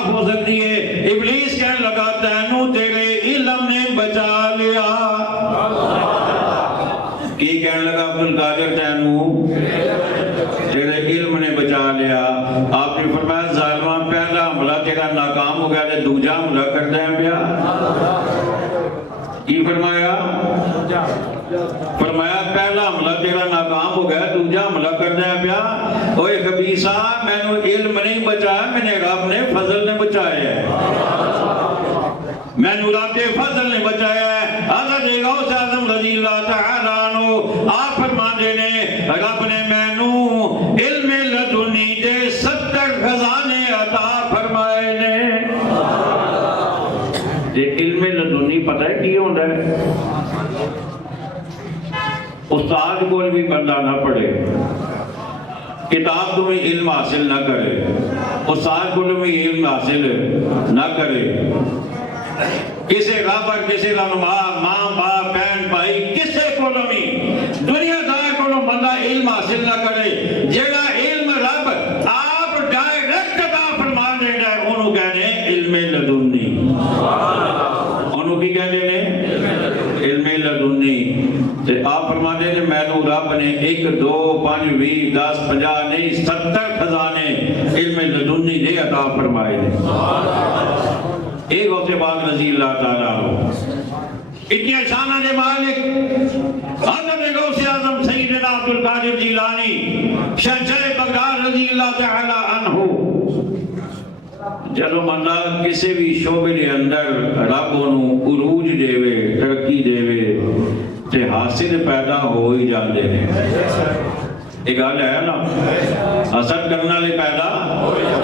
معاف ہو سکتی ہے۔ ابلیس کہنے لگا تینوں تیرے علم نے بچا لیا۔ کی کہنے لگا عبدالقادر تینوں تیرے علم نے بچا لیا۔ آپ نے فرمایا ظالمہ پہلا حملہ تیرا ناکام ہو گیا تے دوجا حملہ کر دیں پیا۔ کی فرمایا؟ فرمایا پہلا حملہ تیرا ناکام ہو گیا دوجا حملہ کر دیں پیا۔ اوے خبیثا مینوں علم نہیں بچایا، میں نے رب نے فضل نے بچایا ہے، مینوں رب کے فضل نے بچایا ہے۔ حضرت غوث اعظم رضی اللہ تعالیٰ عنہ آپ فرماندے نے رب نے مینوں علم لدنی دے 70 خزانے عطا فرمائے نے۔ یہ علم لدنی پتہ ہے کی ہوندا ہے؟ استاد کو بھی بندہ نہ پڑھے، کتاب کو بھی علم حاصل نہ کرے، استاد کو بھی علم حاصل نہ کرے، کسی رابر کسی رہنما ماں باپ بہن بھائی کسی کو بھی دنیا دار کو بندہ علم حاصل نہ کرے، جہاں علم رب آپ ڈائریکٹ عطا فرما دینا ہے انہوں کہنے علم لدنی۔ انہوں کی کہنے علم لدنی۔ آپ فرما دیں کہ میں نے رب نے 1 2 5 20 10 50 نہیں 70 خزانے علم لدنی نے عطا فرمائے ہیں۔ ایک غوث پاک رضی اللہ تعالیٰ عنہ اتنی شانہ دے مالک حضرت غوث اعظم سیدنا عبدالقادر جیلانی شہنشاہ بغداد رضی اللہ تعالیٰ عنہ جدو بندہ کسی بھی شعبے کے اندر رب انہوں عروج دے وے ترقی دے وے تے حاصل پیدا ہو ہی جاندے ہیں۔ ایک گل ہے نا حسد کرنا لے پیدا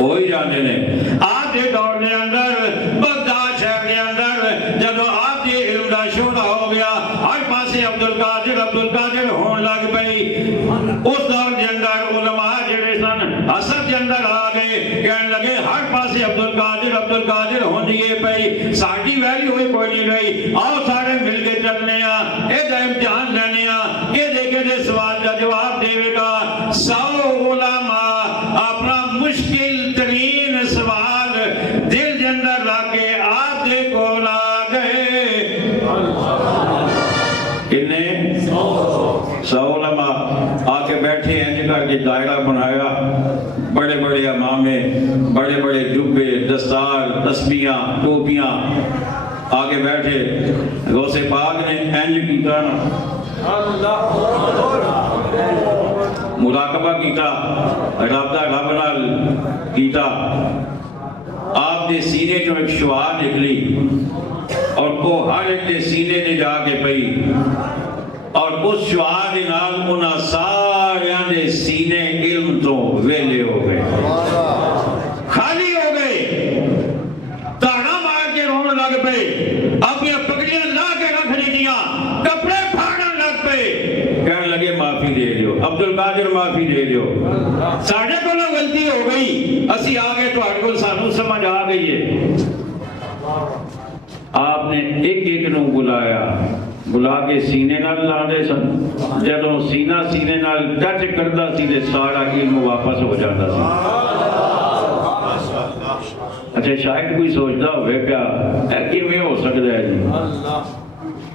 ہو ہی جاندے ہیں۔ آپ کے دور کے اندر بغداد شہر کے اندر جب آپ کے علم کا شعبہ ہو گیا ہر پاسے عبدالقادر ہون لگ پئی۔ اس دور کے اندر علماء جڑے سن حسد کے اندر آ گئے، کہنے لگے ہر پاسے عبدالقادر ہون دیے پئی، ساڈی ویلیو ہوئی کوئی نہیں رہی، آؤ سارے مل کے چلنے آ، یہ امتحان لینے آ، یہ دیکھے دے سوال کا جواب دے گا۔ 100 علماء اپنا مشکل ترین سوال دل کے اندر رکھ کے آپ دے کول آ گئے۔ کتنے؟ 100 علماء آ کے بیٹھے ہیں، جگہ کے دائرہ بنایا، بڑے بڑے امامے، بڑے بڑے جبے، دستار، تسبیحاں، ٹوپیاں، آگے بیٹھے۔ غوث پاک نے انج کیتا مراقبہ کیتا، رابطہ رب نال کیتا۔ آپ دے سینے جو ایک شعاع نکلی اور وہ ہر ایک دے سینے نے جا کے پئی، اور اس شعاع دے نال انہاں ساریاں دے سینے علم تو ویلے ہو گئے، خالی ہو گئے، تاڑا مار کے رونے لگ پے، اپنی پگڑیاں لا کے رکھ دیتیاں، کپڑے پھاڑنے لگ پے، کہنے لگے معافی دے دیو عبدالقادر، معافی دے دیو، ساڑھے کو نہ غلطی ہو گئی، اسی آگے تو ہر کو سانو سمجھ آ گئی ہے۔ آپ نے ایک ایک نو بلایا، بلا کے سینے نال لاندے سن، جدوں سینہ سینے نال ٹچ کردا سی تے سارا علم واپس ہو جاتا سی۔ اچھا شاید کوئی سوچتا ہوئے پیا اے کیویں ہو سکتا ہے جی؟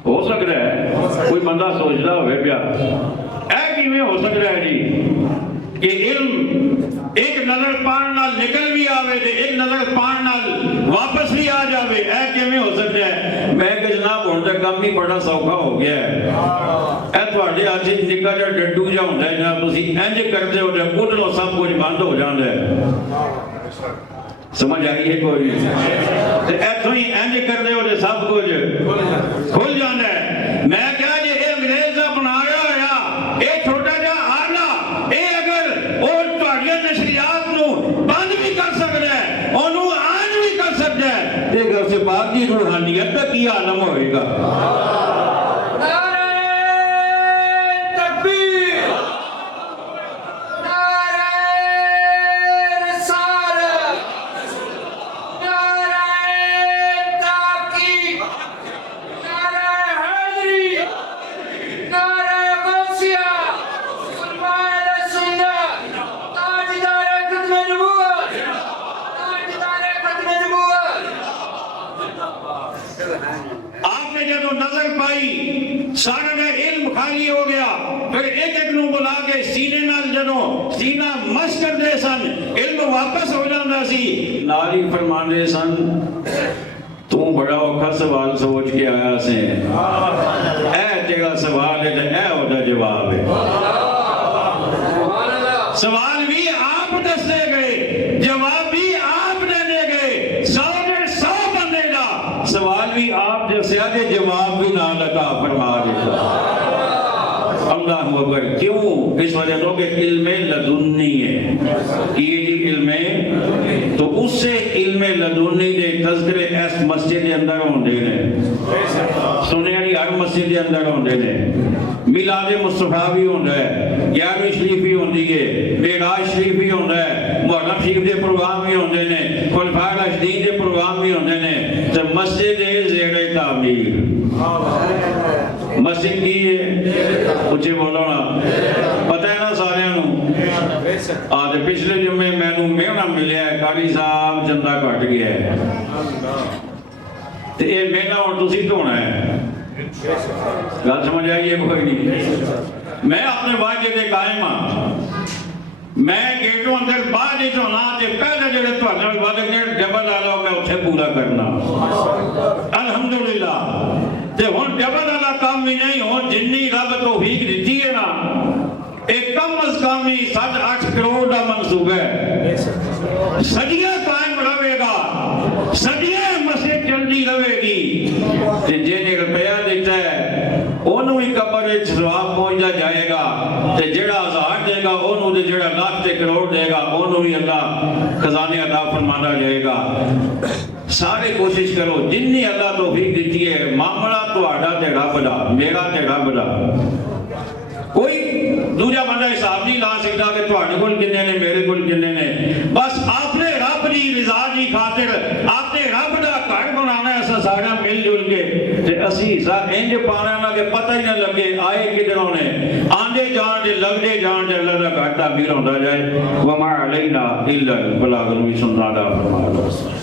ہو سکتا ہے کوئی بندہ سوچتا ہوئے پیا اے کیویں ہو سکتا ہے جی کہ علم ایک نظر پان نال نکل بھی آوے دے ایک نظر پان نال واپس بھی آ جاوے، اے کیویں ہو سکتا ہے؟ میں کہ جناب ہن تے کم ہی بڑا سوکھا ہو گیا ہے، اے تواڈے ہاتھ وچ نکا جا ڈڈو جا ہوندا ہے، جناب تسی انج کردے ہو تے اودھروں سب کچھ بند ہو جاندا ہے۔ سمجھ آئی ہے کوئی؟ تے ایتھوں ہی انج کردے ہو تے سب کچھ کھل جاندا ہے۔ میں کہا جی اے انگریز دا بنایا ہویا اے چھوٹا جا آلہ، اے اگر اور تواڈیاں نشریات نو بند بھی کر سکدا ہے، اونوں آن بھی کر سکدا ہے، تے غوث پاک دی روحانیت دا کی عالم ہوئے گا؟ خالی ہو گیا پھر ایک ایک نو بلا کے سینے نال جدوں سینہ مش کردے سن علم واپس ہو جاندہ سی ناری فرماندے سن تو بڑا اوکھا سوال سوچ کے آیا سے اے تیرا سوال ہے اے ہوتا جواب ہے سوال بھی آپ دستے گئے جواب بھی آپ دینے گئے 100 بندے دا سوال بھی آپ جیسے آگے جواب بھی نہ لگا فرما دیتا اللہ اکبر کیوں اس وجہ تو کہ علم لدنی ہے یہ جی علم تو اس سے علم لدنی دے تذکرے اس مسجد کے اندر ہوندے نے سنے علی ہر مسجد کے اندر ہوندے نے میلاد مصطفیٰ بھی ہوندہ ہے 11ویں شریف بھی ہوندی ہے معراج شریف بھی ہوندہ ہے محرم شریف دے پروگرام بھی ہوندے نے خلفائے راشدین دے پروگرام بھی ہوندے نے تو مسجد زیر تعمیر مسجد کی ہے اچھے بولو نا پتہ ہے نا سارے انہوں آج پچھلے جمعے میں نوں میرا ملیا ہے قاری صاحب چندہ کٹ گیا ہے تو یہ میرا اور تسی دھونا ہے گل سمجھ آئیے کوئی نہیں میں اپنے وعدے دے قائم ہاں میں گیٹوں اندر بعد جو نا تے پہلے جڑے تہاڈے وعدے نے ڈبل والا میں اتھے پورا کرنا الحمدللہ تے ہن ڈبل والا کام بھی نہیں ہن جنی رب توفیق دتی ہے نا ایک کم از کم 7-8 کروڑ دا منصوبہ ہے صدیاں قائم رہے گا صدیاں مسجد چلتی رہے گی تے جے روپیہ دیتا ہے انہوں ہی قبر وچ ثواب پہنچا جائے گا تے جڑا 1000 دے گا انہوں تے جڑا لاکھ تے کروڑ دے گا انہوں ہی اللہ خزانے عطا فرمانا جائے گا سارے کوشش کرو جنی اللہ توفیق دیتی ہے معاملہ تہاڈا تے رب دا میرا تے رب دا کوئی دوجا بندہ حساب نہیں لا سکتا کہ تہاڈے کول کنے نے میرے کول کنے نے بس اپنے رب دی رضا دی خاطر اپنے رب دا گھر بنانا ہے اساں سارا مل جل کے تے اسی انج پانا نہ کہ پتہ ہی نہ لگے آئے کدھروں نے آندے جان دے لگدے جان دے اللہ دا گھر تعمیر ہوندا جائے وما علینا الا البلاغ المبین سبحان اللہ فرما